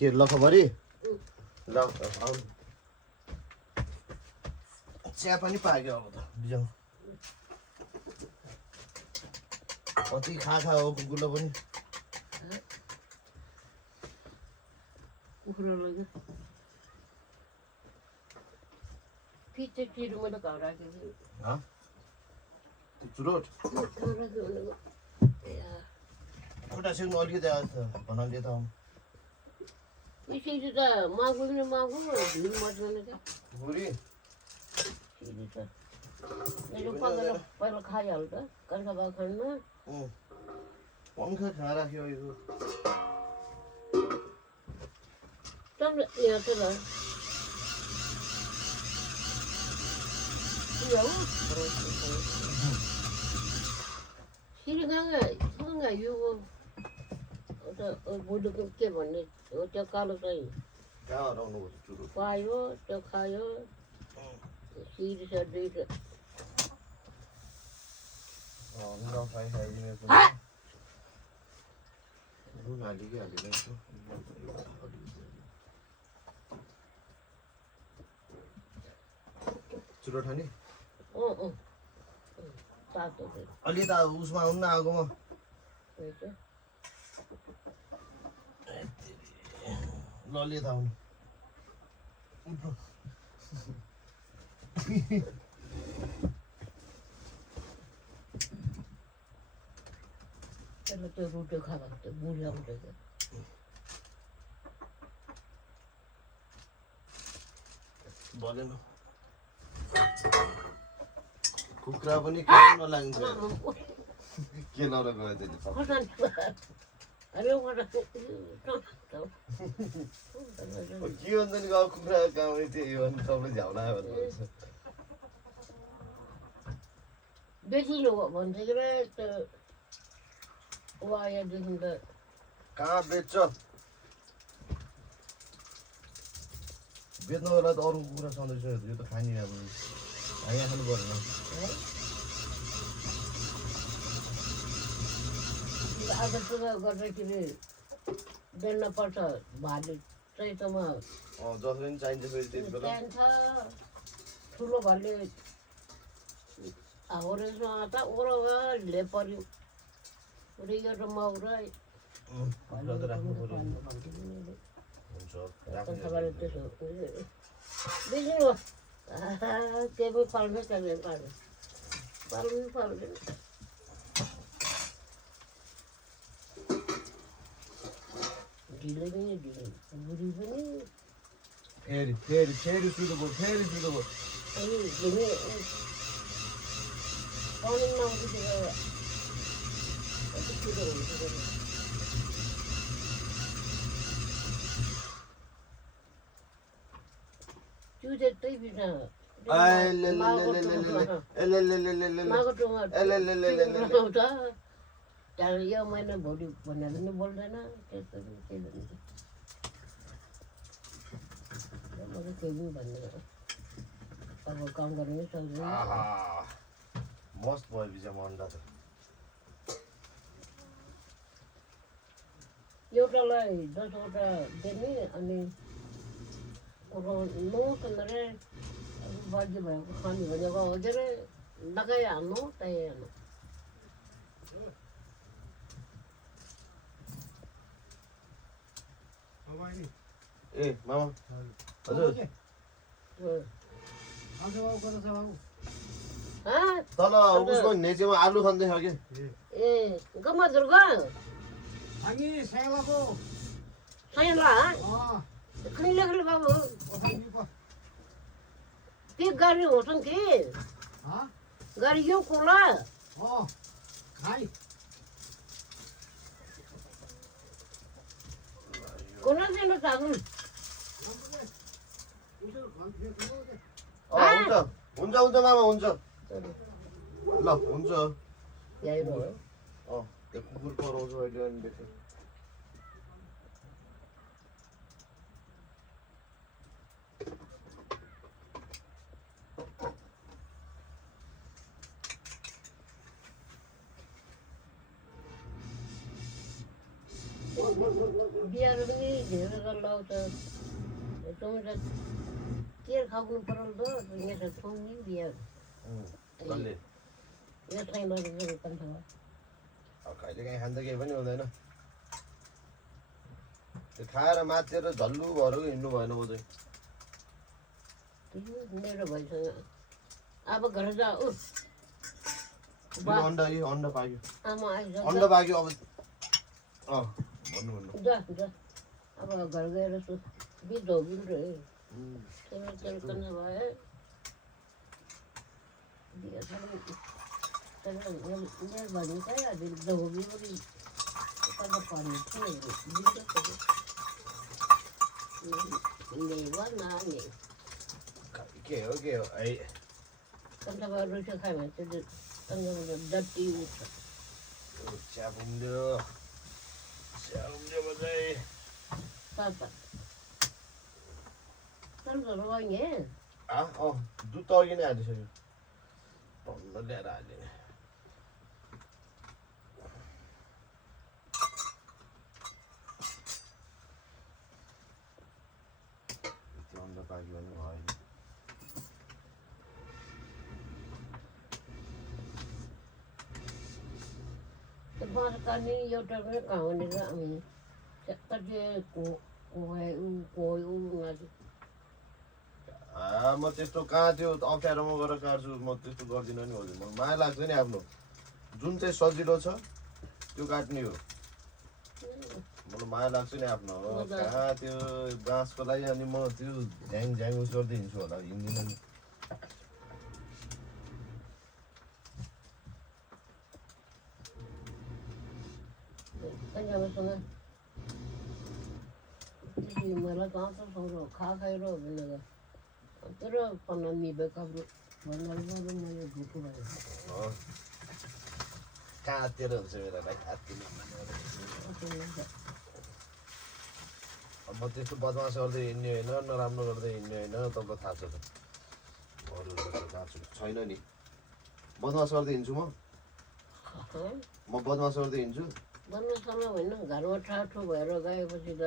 के ल खबरी ल चिया पनि पाक्यो अब त बिजाउ कति खा हो कुकुरले पनि कुखुरा लग्यो पिच्चे चिरो मैले घाउ राखेको चुरोट खुट्टा सिक्नु अलिकति भनाउँदै त यसरी त मागु नि मागु भिड मर्दैन क्या बुढी यसरी त मेरो पकाएर पहिला खाइहाल्छ कर्का भाउ खानमा पङ्खा खा राख्यो यो यहाँ त सिरिगाङ्गा यो बुढोको के भन्ने हो त्यो कालो चाहिँ कहाँ हराउनु चुरोट पायो त्यो खायो सिरी छ दुईटा नुन हालिकि हालिरहेको चुरोट खाने तातो अलि त उसमा आउनु न आगोमा ल अलि त आउनु त्यसलाई त्यो रोटी खाएको त्यो बुढी आउँदैछ भलेन कुखुरा पनि खान नलाग्छ के लड गयो त्यसले के भन्छ नि कुखुरा गाउँमै त्यही हो नि सबले झ्याउला भन्नुहुन्छ बेचिलो भन्छ कि त्यो वायादेखि त कहाँ बेच्छ बेच्नु बेला त अरू कुखुरा सधैँ यो त खाने अब यहाँ खानु परेन आज पूजा गर्दाखेरि बेल्न पर्छ भाले चैतमा जसले पनि चाहिन्छ फेरि त्यति बेला चाहिन्छ ठुलो भाले हाउरेमा त ओरो ले पर्यो यो र माउरा राख्नु पर्यो बुझ्नु त्यो पनि पाल्नु पर्दैन पाल्नु पर्दैन ढिलो पनि ढिलो बुढी पनि फेरि फेरि फेरि सुरु भयो फेरि सुरु भयो पाउनुमा आउँदैछ कति छिटो हुन्छ त्यो त्यही बिना त्यहाँदेखि यो महिना भोलि भनेर पनि बोल्दैन त्यस्तो केही केही पनि भन्दैन अब काम गर्नु पनि सक्दैन मस्त भयो बिचमा अन्डा त एउटालाई 10वटा दिने अनि नौसम्मले बाजे भएको खाने भनेको हो के अरे लगाइहाल्नु त्यही हाल्नु ए मामा हजुर तल उसको नेचेमा आलु खाँदैछ कि ए गम्मा दुर्गा हामी साइलाको साइला खैले खैले बाबु के गाडी होछन् कि गाडी यो कोला खाइ कोला चाहिँ चाहनु हुन्छ हुन्छ हुन्छ मामा हुन्छ ल हुन्छ यही भयो त्यो कुकुर कराउँछु अहिले अनि देख्छु बिहार पनि धेरै लाउँछ त के खानु पर्यो त यहाँ खुवाउने बिहार कसले यो छैन कन्थमा कहिले काहीँ खान्छ केही पनि हुँदैन त्यो खाएर मातेर झल्लु भएर हिँड्नु भएन म चाहिँ मेरो भइसँग अब घर जा ऊ अन्डा पाक्यो आमा आइज अन्डा पाक्यो अब भन्नु जा जा अब घर गएर बिधो बिल रहे तेरो कन्या भए बिहा तर भन्नु चाहिँ अब धोबी पनि कता पर्ने थियो के हो है कन्या भए रुचो खायो भने चाहिँ कन्या डट्टी उठ्छ च्यापुम्ल्यो बजाइ पापा तर रोइए दुध त अघि नै हालिसक्यो टन्न ल्याएर हालेँ अन्डा पाक्यो भने भएन बाँस काट्ने एउटा पनि कहाँ भनेर आउने कति म त्यस्तो कहाँ त्यो अप्ठ्यारोमा गएर काट्छु म त्यस्तो गर्दिनँ नि हजुर मलाई माया लाग्छ नि आफ्नो जुन चाहिँ सजिलो छ त्यो काट्ने हो मलाई माया लाग्छ नि आफ्नो कहाँ त्यो बाँसको लागि अनि म त्यो झ्याङ झ्याङ उस गर्दै हिँड्छु होला हिँड्दिनँ नि मलाई कहाँ त छोरो खाइरो भनेर तर पन्ना मिबेकाब्रो भनेर मैले भुको भयो काटेर हुन्छ मेरो भाइ काट्दिनँ म त्यस्तो बदमास गर्दै हिँड्ने होइन नराम्रो गर्दै हिँड्ने होइन तपाईँलाई थाहा छ त अरू थाहा छैन नि बदमास गर्दै हिँड्छु म बदमास गर्दै हिँड्छु बदमासमा होइन घरमा ठाठो भएर गएपछि त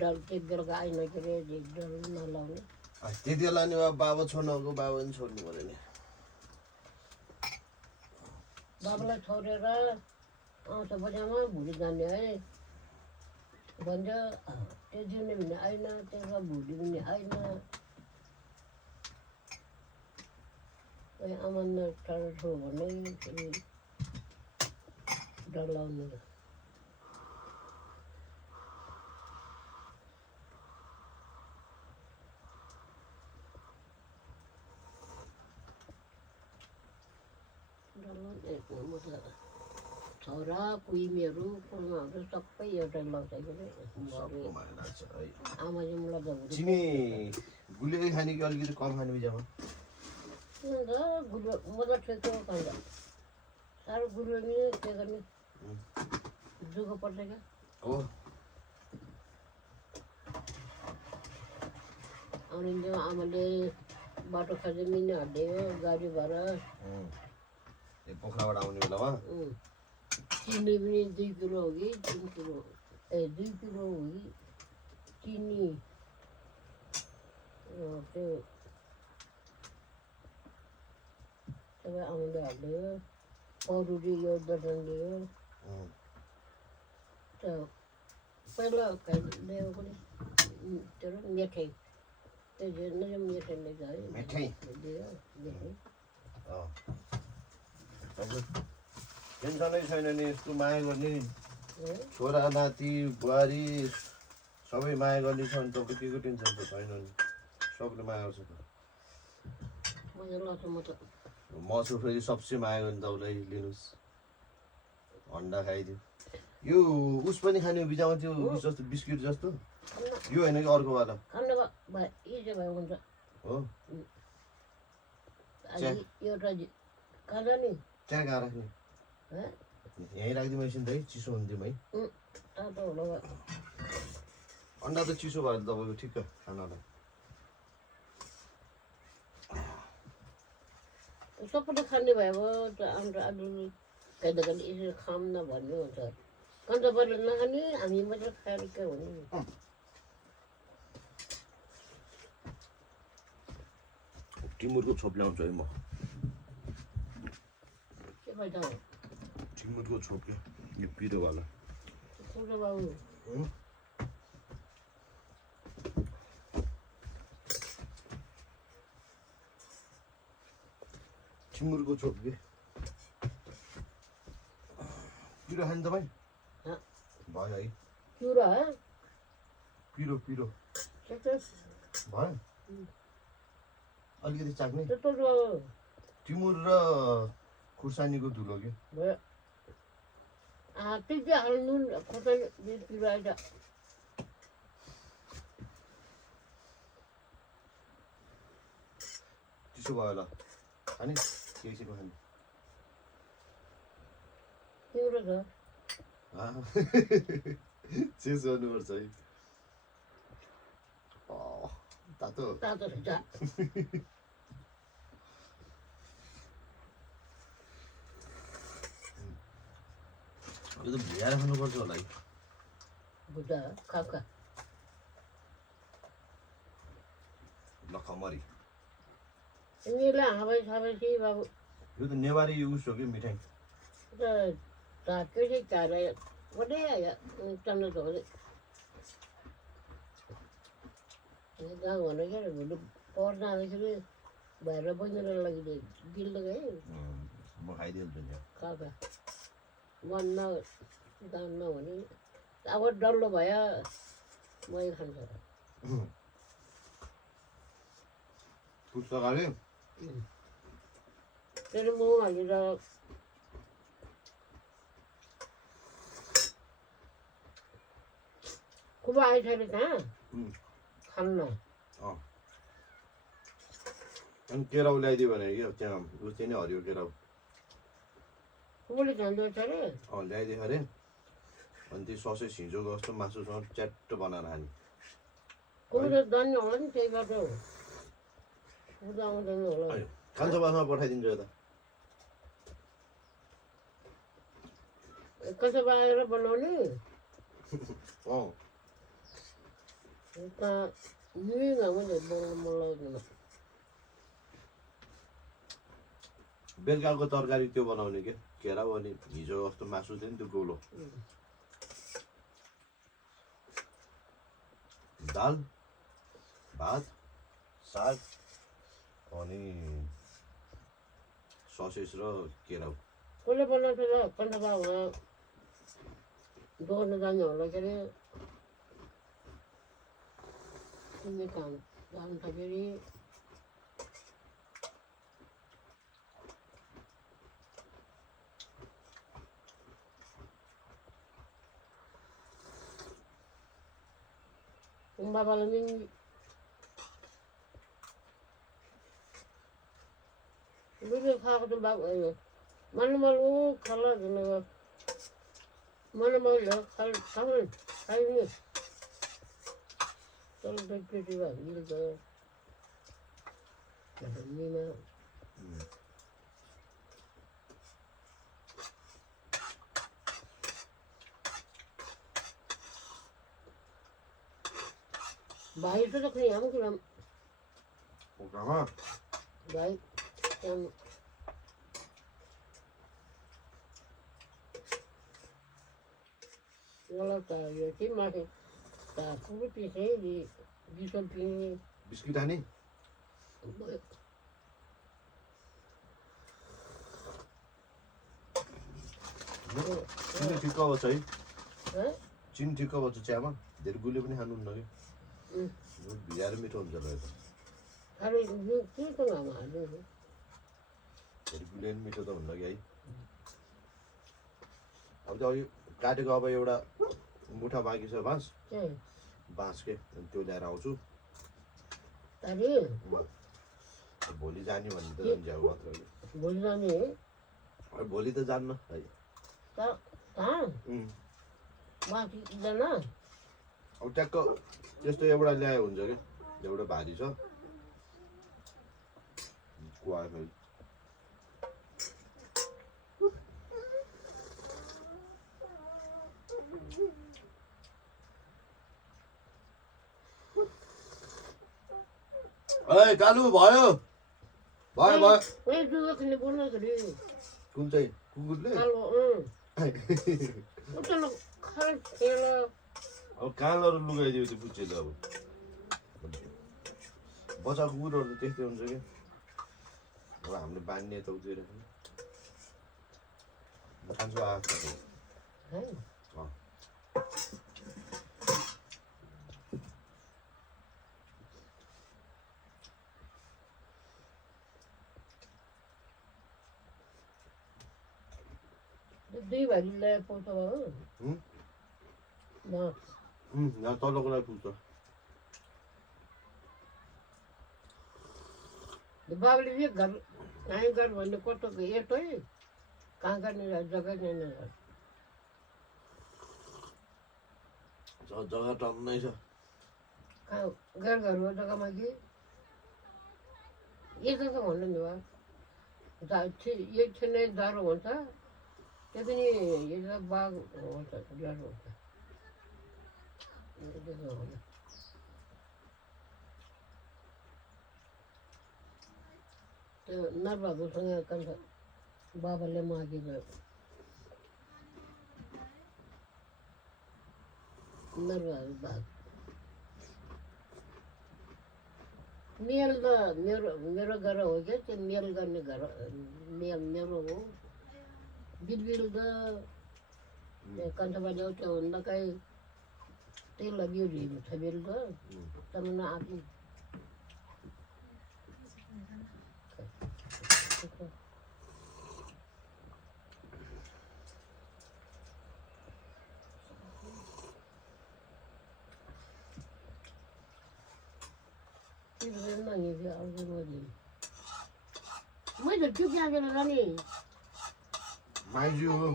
डर त्यति बेलुका आइन के अरे डर नलाउने त्यति बेला नि बाबा छोड्नुको बाबा पनि छोड्नु पऱ्यो नि बाबालाई छोडेर आउँछ बजारमा भुँडी जाने है भन्छ त्यो जिउने भने आएन त्यसमा भुँडी पनि आएन आमा टाढो छु भने फेरि डर लाउने छोरा कुइमीहरू कुर्माहरू सबै एउटा लगाउँछ के आमा चाहिँ मलाई त चिनी गुलियो खाने कि अलिकति कम खाने बिचमा गुलियो म त ठेक्यो खान्छ साह्रो गुलियो नि के गर्ने दुःख पर्छ क्या हो आउने आमाले बाटो खोजेर मिल्ने हड्डियो गाडी भएर पोखराबाट आउने बेलामा चिनी पनि 2 किलो हो कि 3 किलो 2 किलो हो कि चिनी त्यो सबै आमाले हाल्यो पौरुडी यो दर्जन लियो त्यो पहिला ल्यायो पनि त्यो मिठाई त्यो मिठाई लिएको है मिठाई टेन्सनै छैन नि यस्तो माया गर्ने छोरा नाति बुहारी सबै माया गर्ने छ भने तपाईँ केको टेन्सन त छैन नि सबले माया गर्छ त म छु फेरि सबसे माया गर्ने तपाईँलाई लिनुहोस् अन्डा खाइदियो यो उस पनि खाने बिचमा त्यो उस जस्तो बिस्किट जस्तो यो होइन कि अर्को वाला हो त्यहाँ कहाँ राख्ने यहीँ राखिदिउँ एकछिन त है चिसो हुन्थ्यौँ है अन्डा त चिसो भयो तपाईँको ठिक्क खानालाई सबैले खाने भयो त हाम्रो आलु कहिले कहिले यसरी खाऊँ न भन्ने हुन्छ अन्त बरु नखाने हामी मात्रै खाएर के हुने टिमुरको छोप ल्याउँछु है म के भन्छ टिमुरको छोप के यो पिरोवाला ठुलो बाबु टिमुरको छोप के पिरो खाने तपाईँ हाँ। भयो है चुरा पिरो पिरो त्यस्तो भयो अलिकति चाख्ने त्यस्तो टिमुर र खुर्सानीको धुलो के भयो त्यति हाल्नु खोर्सानी पिरो आइज चिसो भयो होला खाने केही छिटो खाने तिम्रो छ चेस गर्नुपर्छ है तातो तातो छ यो त भिजाएर खानुपर्छ होला है बुझ्दा खाका लखमरी यिनीहरूले हाबै खाएपछि बाबु यो त नेवारी उस हो कि मिठाई तातो चाहिँ चार बढे आयो चन्द धोले गाउँ भने क्या भोलि पढ्न जाँदाखेरि भएर बहिनीर लागि गिल्दो गएँ म खाइदिन्छु नि खाका मन नजान्न भने अब डल्लो भयो मै खान्छ पुस्तक हाले फेरि म हालेर खुब आइसक्यो कहाँ खान्न अनि केराउ ल्याइदियो भने क्या त्यहाँ उस चाहिँ नि हरियो केराउ खुबले खाँदो रहेछ अरे ल्याइदियो अरे अनि त्यो ससेज हिजोको जस्तो मासुसँग च्याट्टो बनाएर खाने खुबले जान्ने होला नि त्यही बाटो खुब आउँदैन होला कान्छो बासमा पठाइदिन्छु यता कसो बाएर बनाउने यही घामले बनाउनु मन लाग्दैन बेलुकाको तरकारी त्यो बनाउने के केराउ अनि हिजो जस्तो मासु थियो नि त्यो गोलो दाल भात साग अनि ससेज र केराउ कसले बनाउँछ र कन्डा दोहोर्न जाने होला के अरे तिमीले काम जान्छ फेरि बाबालाई पनि दुधे खाएको त बाबु मनमल ऊ खाला मनमल खाइने तर पेटी भयो मिल्छ निमा भाइ त खै हम कि भाइ हम गलत त यो चाहिँ माथि खुबै पिसे बिसो पिने बिस्किट खाने चिनी ठिक्क बस्छ है चिनी ठिक्क बस्छ चियामा धेरै गुलियो पनि खानुहुन्न कि भिजाएर मिठो हुन्छ रहेछ अरे के को नाम हाल्नु धेरै गुलियो पनि मिठो त हुन्न कि है अब त्यो अघि काटेको अब एउटा मुठा बाँकी छ बाँस के अनि त्यो ल्याएर आउँछु भोलि जाने भने त झ्याउ मात्र भोलि जाने भोलि त जान्न है अब ट्याक्क यस्तो एउटा ल्यायो हुन्छ कि एउटा भारी छ कुवा ए कालु भयो भयो भयो ए दुःखले बोल्न गरे कुन चाहिँ कुकुरले कालो उतल खर खेल अब कानहरू लुगाइदियो त्यो बुच्चेले अब बच्चा कुकुरहरू त त्यस्तै हुन्छ कि अब हामीले बान्ने त उतिर खान्छु आएको है दुई भाइले पाउँछ हो यहाँ तल्लोको लागि पुग्छ बाबुले एक घर कहीँ घर भन्ने कटोको एटै कहाँ गर्ने जग्गा नै जग्गा टन्नै छ कहाँ घर घरको जग्गामा कि यता त भन्नु नि भयो एक छिनै जाडो हुन्छ त्यो पनि यता बाघ हुन्छ जाडो हुन्छ त्यो नरबाबुसँग कन्छ बाबाले मागिगयो नरबाबु बाघ मेल त मेरो घर हो क्या त्यो मेल गर्ने घर मेल मेरो हो बिलबिल त कन्छाबाले त्यो हुँदा कहीँ त्यही लग्यो छ बेल त तमना आफू मैले त्यो क्याबेर लाने माइज्यू हो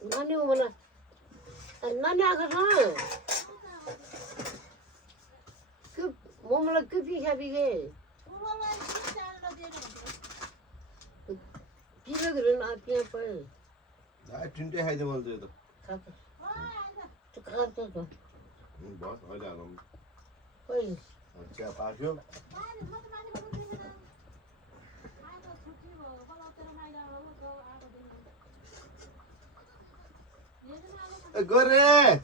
नानी हो भने नानी आएको छ म मलाई के पिसाबिगे पिलो त्यहाँ पऱ्यो ट्रिन्टे खाइदियो मैले त्यो त खान्छ त बस अहिले हालौँ खोइ चिया पाक्यो गोरे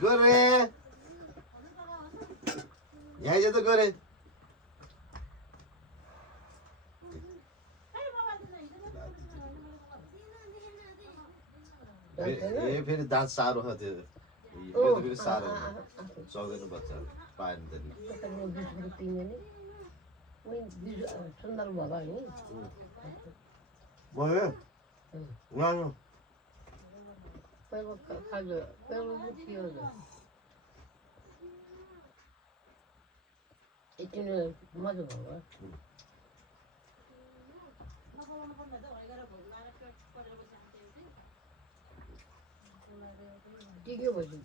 गोरे यहाँ चाहिँ त गोरे ए फेरि दाँत साह्रो छ त्यो यो त फेरि साह्रो सक्दैन बच्चाहरू पाएन त नि सुन्दर बाबा नि भयो उहाँ पहिलो खाजा पहिलो थियो यति नै मजा भयो टिक्यो पछि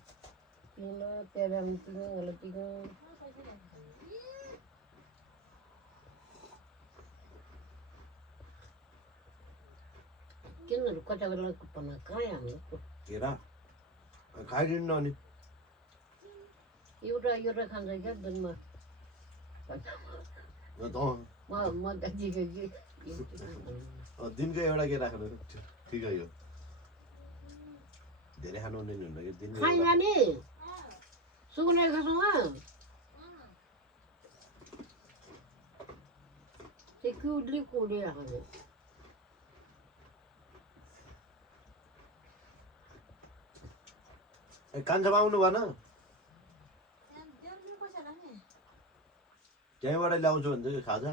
पिन प्याराम पिन होला टिक्यो किनहरू कता बेला पना कहाँ हाम्रो केरा खाइदिनु अनि एउटा खान्छ क्या दिनमा म दाजुको दिनको एउटा के राख्नु ठिकै हो धेरै खानु हुँदैन हुन्छ कि दिनको खाइ जाने सुकुनेकोसँग त्यो क्युटली कोडिराख्नु कान्छामा आउनु भन त्यहीँबाट ल्याउँछु भन्छ कि खाजा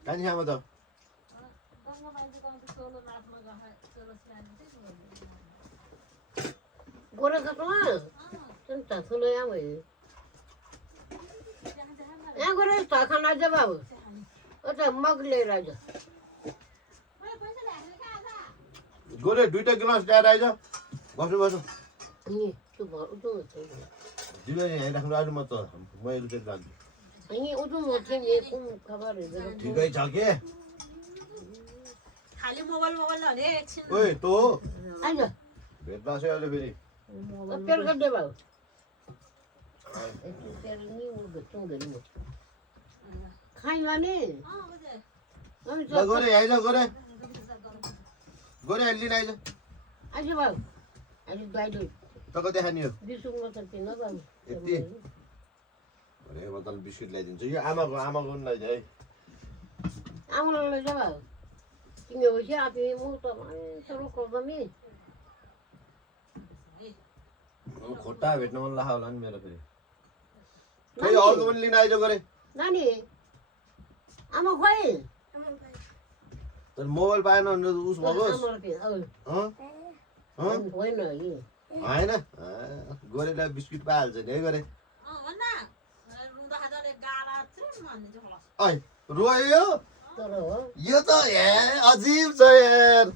कान्छामा त गोरेकोसँग चिन्ता ठुलो यहाँ भयो यहाँ गएर खाना आइज बाबु यता मग लिएर आइज गोरे दुईटा गिलास ल्याएर आइज बस्नु बस्नु दिदी यहाँ राख्नु आलु म त म एकचोटि जान्छु ठिकै छ के खाली मोबाइल मोबाइल भने एकछिन ओइ तँ हो आइज भेट्न आउँछु अहिले फेरि तेल गरिदे भाउ तेल नि म भेट्छु हुँदैन म खाइ लाने ल गोरे आइज गोरे गोरे अहिले लिन आइज आज भाउ आज दाइले त कति खाने हो बिसुङमा त किन भाउ यति अरे म तँलाई बिस्कुट ल्याइदिन्छु यो आमाको पनि लैजा है आमालाई लैजा भाउ तिमी होइछ आफै म त सरो कदमी खुट्टा भेट्न मन लाग्यो होला नि मेरो फेरि खै अर्को पनि लिन आइज गरे नानी आमा खोइ तर मोबाइल पाएन भने त उस भगोस् होइन होइन गोरेलाई बिस्कुट पाइहाल्छ नि है गरे रोयो तर हो यो त अजिब छ यार